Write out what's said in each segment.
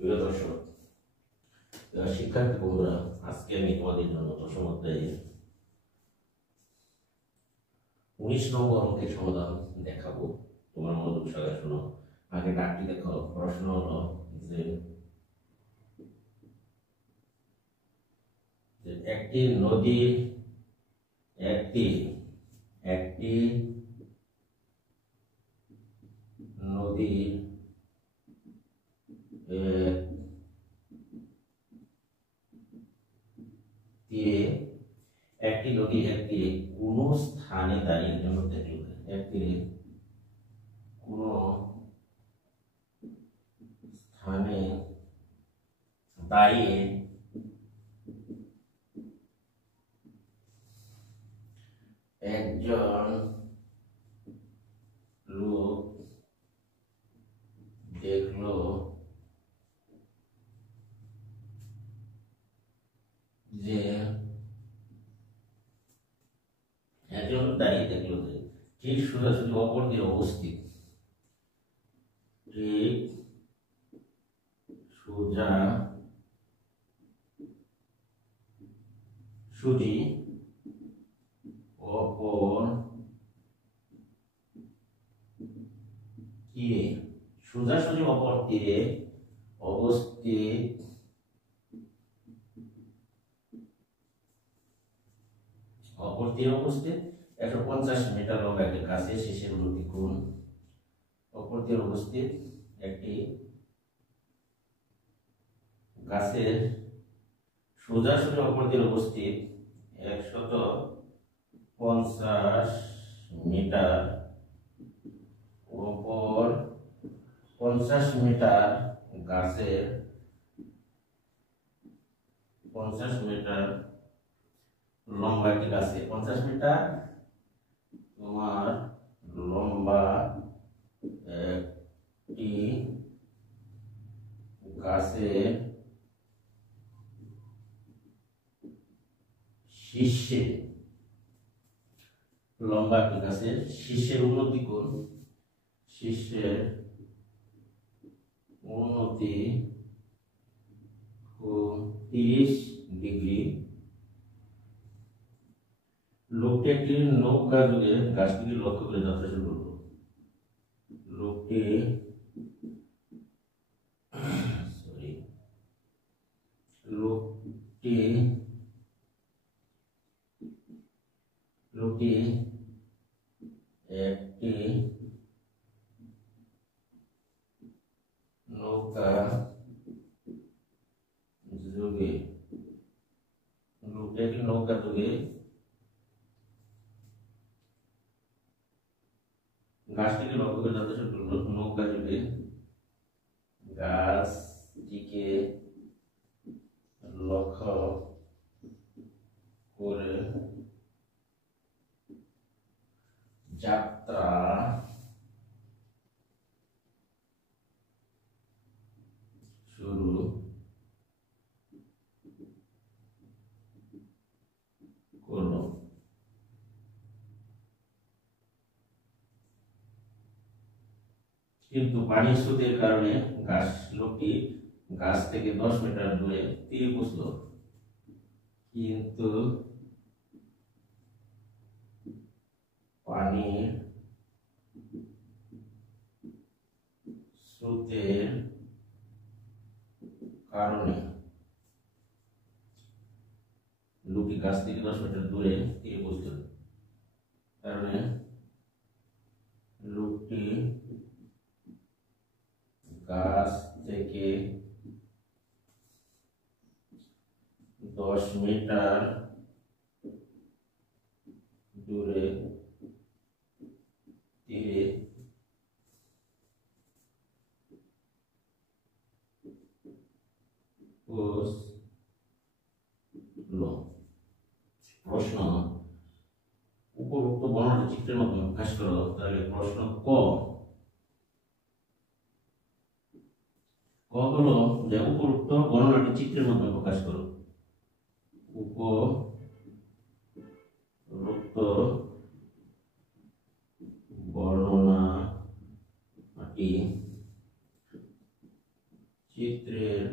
প্রিয় দর্শক, শিক্ষার্থী বন্ধুরা, আজকে আমি তোমাদের জন্য দশম অধ্যায়ে 19 নম্বর অঙ্কের সমাধান দেখাবো। তোমার মনোযোগ সহকারে শোনো। আগে ডাকটি দেখো। প্রশ্ন হলো যে একটি নদী একটি একটি নদী তীরে একটি নদী একটি কোন স্থানে দাঁড়িয়ে একটি কোন স্থানে দাঁড়িয়ে একজন লোক দেখলো যে একজন দাঁড়িয়ে দেখলো যে ঠিক সোজাসুজি অপর দিকে অবস্থিত, ঠিক সোজা সুজি অপর তীরে সোজাসুজি অপর তীরে অবস্থিত অপর তীরে উপস্থিত 150 মিটার লম্বা একটি গাছের শীষের দুটি কোণ। অপর তীরে উপস্থিত একটি গাছের সোজাসুজি অপর তীরে উপস্থিত 150 মিটার অপর 50 মিটার গাছের 50 মিটার লম্বা একটি গাছে 50 মিটার তোমার লম্বা একটি গাছের শীর্ষে লম্বা একটি গাছের শীর্ষের উন্নতি কোণ, শীর্ষের উন্নতি কোণ 30 ডিগ্রি। লোকটি একটি নৌকা যোগে গাছটিকে লক্ষ্য করে যাত্রা শুরু করলো। লোকটি একটি নৌকা যোগে গাছটিকে লক্ষ্য করে যাত্রা শুরু করলো। নৌকা যোগে গাছটিকে লক্ষ্য করে যাত্রা শুরু করলো। কিন্তু পানির স্রোতের কারণে লোকটি গাছ থেকে 10 মিটার দূরে তীরে পৌঁছল। কিন্তু পানির স্রোতের কারণে লোকটি গাছ থেকে 10 মিটার দূরে তীরে পৌঁছল। কারণে লোকটি গাছ থেকে 10 মিটার দূরে তীরে পৌঁছলো। প্রশ্ন, উপরোক্ত বর্ণনাটি চিত্রের মাধ্যমে প্রকাশ করো। তাহলে প্রশ্ন ক হলো যে উপরোক্ত বর্ণনাটি চিত্রের মাধ্যমে প্রকাশ করো। উপরোক্ত বর্ণনাটি চিত্রের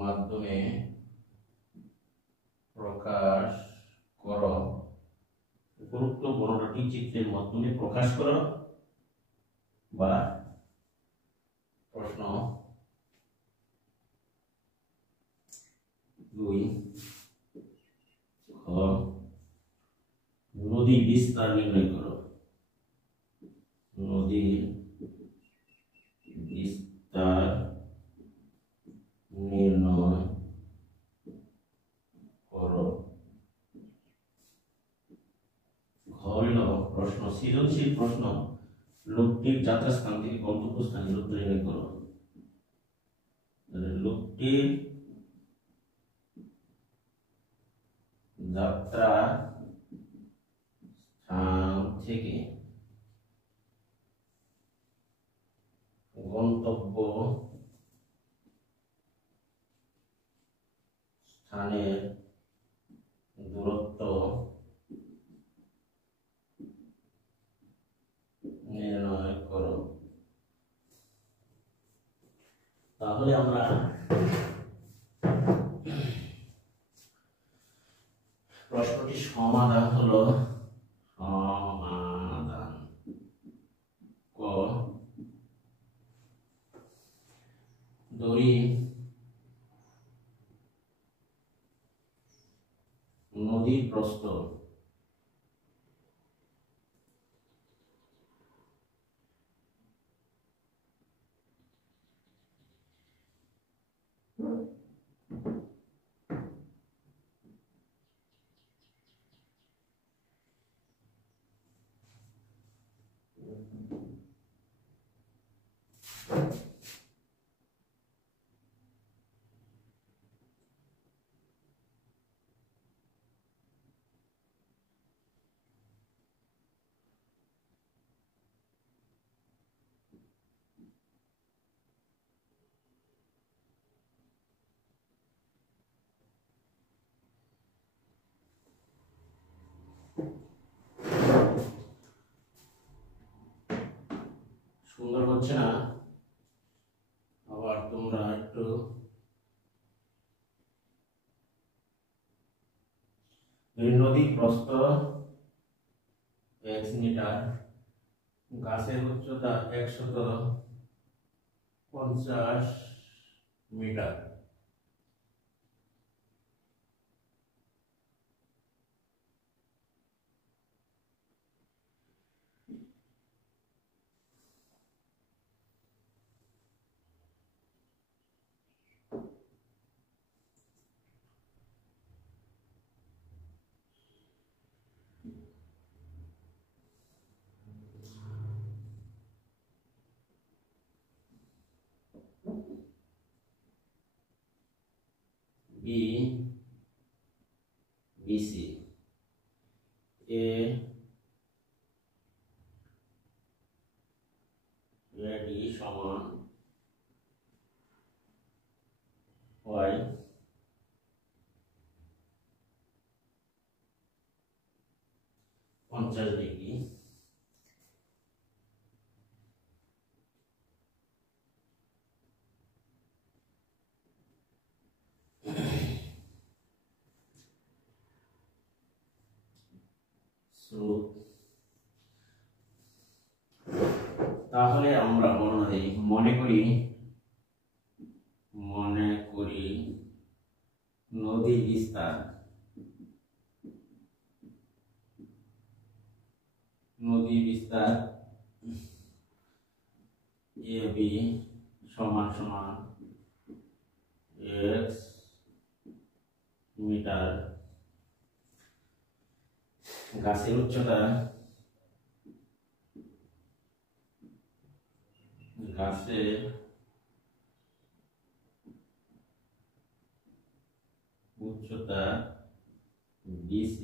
মাধ্যমে প্রকাশ করো। উপরোক্ত বর্ণনাটি চিত্রের মাধ্যমে প্রকাশ করো। বা প্রশ্ন 2 নদীর বিস্তার নির্ণয় করো। নদীর বিস্তার নির্ণয় করো। হইল প্রশ্ন সৃজনশীল প্রশ্ন, লোকটির যাত্রাস্থান থেকে গন্তব্যস্থানে দূরত্ব নির্ণয় করো। লোকটির যাত্রা স্থান থেকে গন্তব্য স্থানের দূরত্ব নির্ণয় করো। তাহলে আমরা প্রশ্নটির সমাধান হলো সমাধান ক দড়ি নদীর প্রস্থ সুন্দর হচ্ছে না? আবার তোমরা একটু নদীর প্রস্থ x মিটার, গাছের উচ্চতা 150 মিটার। BC AD সমান y 50 ডিগ্রি। তাহলে আমরা বর্ণনা দিই। মনে করি নদী বিস্তার AB সমান সমান x মিটার, গাছের উচ্চতা BC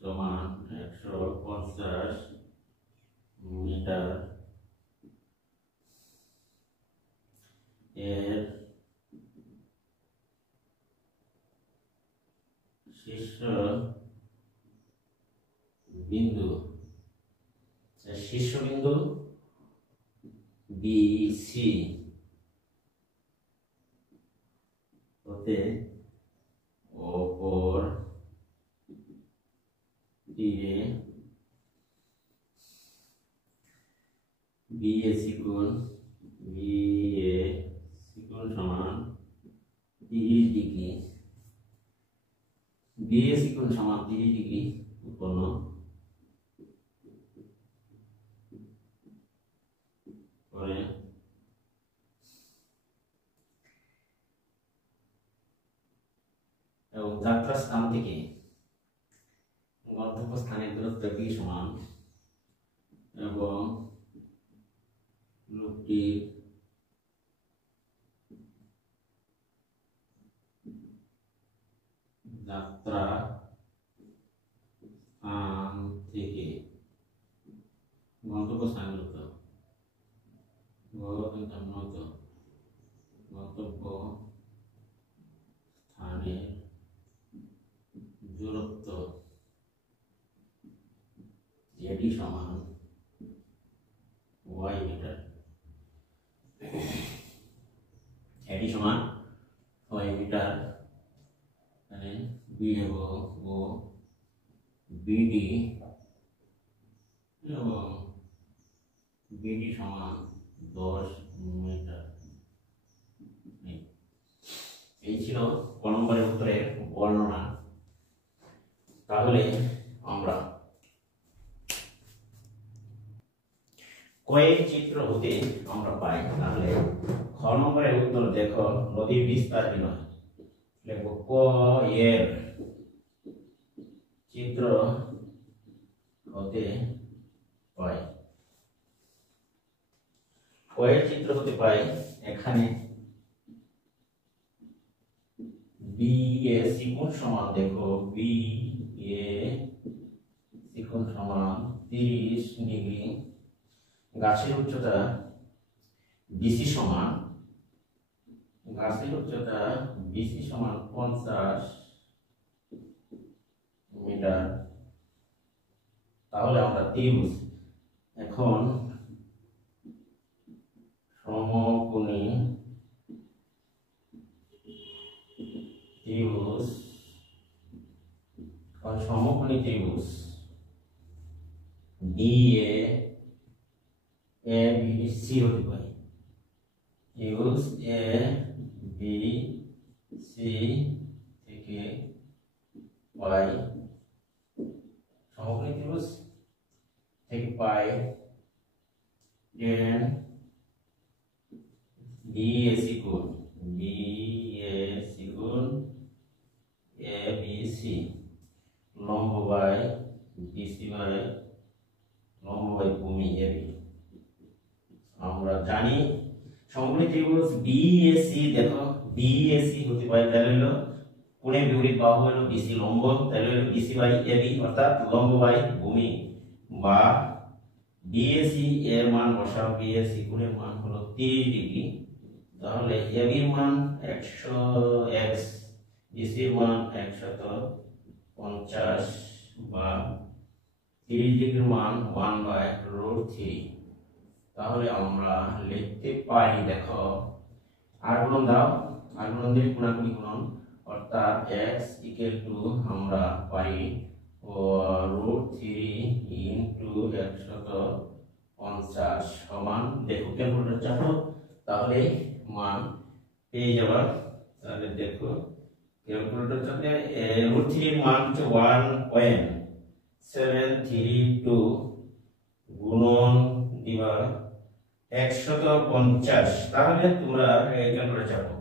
সমান 150 মিটার। এর শীর্ষ বিন্দু বিসি হতে অপর তীরে বিএসি কোণ সমান 30 ডিগ্রি, বিএসি কোণ সমান 30 ডিগ্রি উৎপন্ন করে এবং যাত্রা স্থান থেকে গন্তব্যস্থানের দূরত্ব বি সমান এবং লোকটির যাত্রা স্থান থেকে গন্তব্যস্থানের দূরত্ব গন্তব্য স্থানের দূরত্ব যেটি সমান y মিটার, এটি সমান y মিটার, মানে বি এবং ও বিডি এবং বিডি সমান 10 মিটার। এই ছিল ক নম্বরের উত্তরের বর্ণনা। তাহলে আমরা কয়েক চিত্র হতে আমরা পাই, তাহলে খ নম্বরের উত্তর দেখো নদীর বিস্তার বিনয়, লিখব ক এর চিত্র হতে পাই, কয়ের চিত্র হতে পাই। এখানে বি এ কোণ সমান, দেখো বি এ কোণ সমান 30 ডিগ্রি, গাছের উচ্চতা বিসি সমান, গাছের উচ্চতা বিসি সমান 50 মিটার। তাহলে আমরা ত্রিভুজ, এখন সমকোণী ত্রিভুজ, সমকোণী ত্রিভুজ ডিএ এ বি সি হতে পারে, ত্রিভুজ এ বি সি থেকে পাই, সমকোণী ত্রিভুজ থেকে পাই tan বিএসি কোণ, বিএসি কোণ এ বি সি লম্ব বাই বিসি বাই লম্ব বাই ভূমি এবি। আমরা জানি সমকোণী ত্রিভুজ বিএসি, দেখো বিএসি হতে পারে, তাহলে হলো কোণের বিপরীত বাহু হলো বিসি লম্ব, তাহলে হলো বিসি বাই এবি অর্থাৎ লম্ব বাই ভূমি, বা বিএসি এর মান বসাও, বিএসি কোণের মান হলো 30 ডিগ্রি, তাহলে এবির মান 100x, বিসির মান 150 বা 30 ডিগ্রির মান 1/√3। তাহলে আমরা লিখতে পারি, দেখো আর গুণন দাও, আর গুণন দিয়ে গুণাগুণি গুণন, অর্থাৎ x আমরা পাই √3 ইনটু 150 সমান, দেখো ক্যালকুলেটর চাপো, তাহলে মান পেয়ে যাবা। তাহলে দেখো ক্যালকুলেটর চাপলে √3 এর মান হচ্ছে 1.732 গুণন দিবা 150, তাহলে তোমরা এই ক্যালকুলেটর চাপো,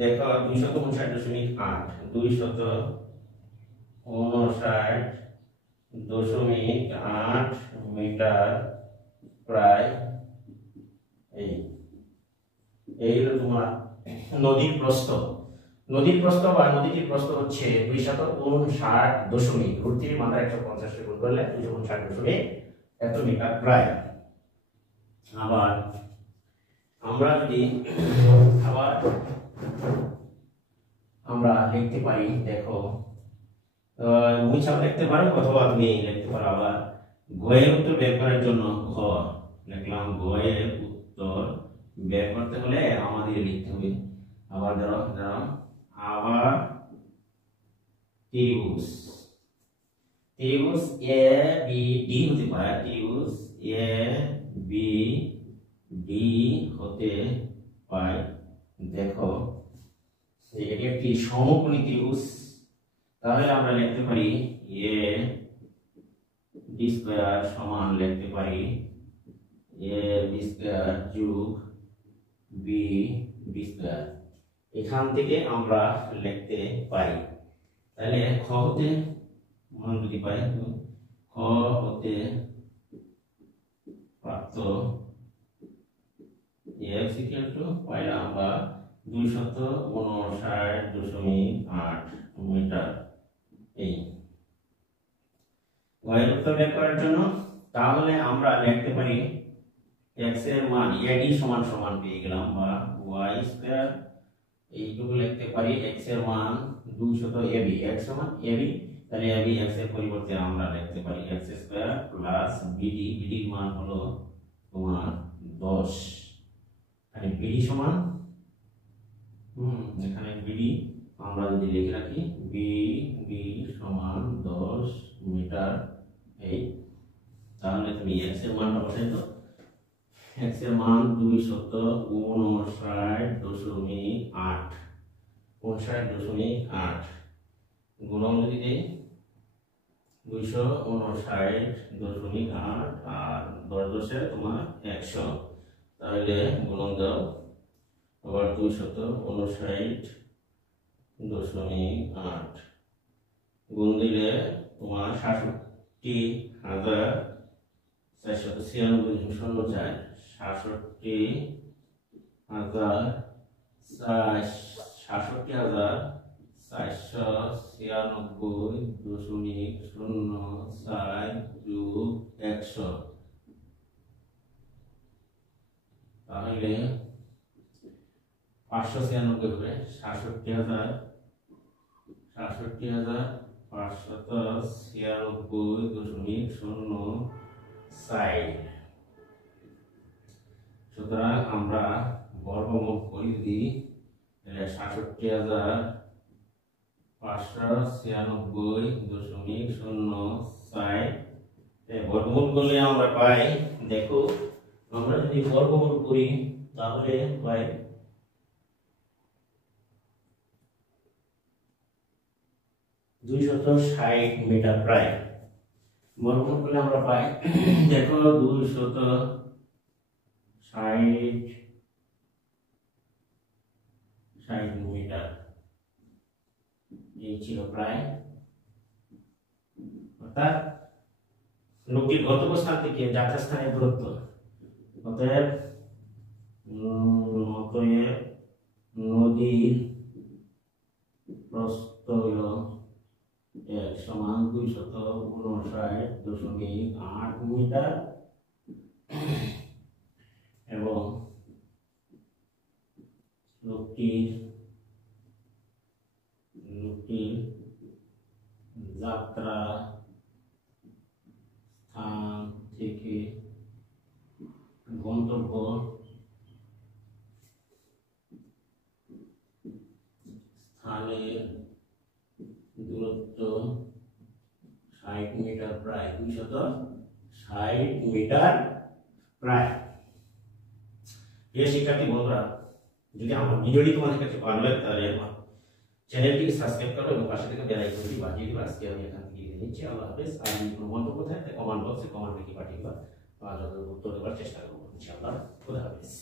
দেখো 259.8 259.8 মিটার প্রায়, এই হলো তোমার নদীর প্রস্থ। নদীর প্রস্থ বা নদীটির প্রস্থ হচ্ছে 259 √3 মান 150 গুণ করলে 259 মিটার প্রায়। আবার আমরা যদি আমরা লিখতে পারি, দেখো মুছাও লিখতে পারো অথবা তুমি লিখতে পারো। আবার গয়ের উত্তর বের করার জন্য ঘ লিখলাম, গয়ের উত্তর বের করতে হলে আমাদের লিখতে হবে আবার ধরো আবার ত্রিভুজ এ বি ডি হতে পারে, ত্রিভুজ এ বি ডি হতে পারে। দেখো এটি একটি সমকোণী ত্রিভুজ, তাহলে আমরা লিখতে পারি এ ডি স্কয়ার সমান লিখতে পারি এ বি স্কয়ার যোগ বি বি স্কয়ার। এখান থেকে আমরা লিখতে পারি, তাহলে খ হতে মান যদি পাই, খ হতে প্রাপ্ত x ইকুয়াল টু পাইলাম আমরা 259.8 মিটার। এই y এর উত্তর বের করার জন্য তাহলে আমরা লিখতে পারি x এর মান ad সমান সমান পেয়ে গেলাম বা y স্কয়ার এইটুকু লিখতে পারি x এর মান 200 ab, x সমান ab, তাহলে ab x এর পরিবর্তে আমরা লিখতে পারি x square plus bd, bd এর মান হলো তোমার 10, এখানে bd সমান এখানে bd আমরা যদি লিখে রাখি b সমান 10 মিটার। এই তাহলে তুমি x এর মানটা বসাই দাও, x এর মান 259.8 গুণন যদি দেই 259.8 আর 10 10 তোমার 100, তাহলে গুণন দাও আবার 259.8 গুণ দিলে তোমার 67,496 শূন্য 4 67,496.04 যোগ 100, তাহলে 596 হবে 67,596.04। সুতরাং আমরা বর্গমূল করে দিই, তাহলে 67,596.04 বর্গমূল করলে আমরা পাই, দেখো আমরা যদি বর্গমূল করি তাহলে পাই 260 মিটার প্রায়। বর্গমূল করলে আমরা পাই দেখো 260 মিটার, এই ছিল প্রায়, অর্থাৎ লোকটির গন্তব্যস্থান থেকে যাত্রাস্থানের দূরত্ব। অতএব নদীর প্রস্থ হল সমান 259.8 মিটার এবং লোকটির যাত্রা স্থান থেকে গন্তব্য স্থানের দূরত্ব 60 মিটার প্রায়, 260 মিটার প্রায়। প্রিয় শিক্ষার্থী বন্ধুরা, যদি আমার ভিডিওটি তোমাদের কাছে ভালো লাগে তাহলে আমার চ্যানেলটিকে সাবস্ক্রাইব করো এবং পাশে থেকে বেল আইকনটি বাজিয়ে দিবা। আজকে আমি এখান থেকে বিদায় নিচ্ছি। আল্লাহ হাফেজ। আর যদি কোনো মন্তব্য থাকে কমেন্ট বক্সে কমেন্ট লিখে পাঠিয়ে দিবা, তাহলে উত্তর দেওয়ার চেষ্টা করবো ইনশাআল্লাহ। খুদা হাফেজ।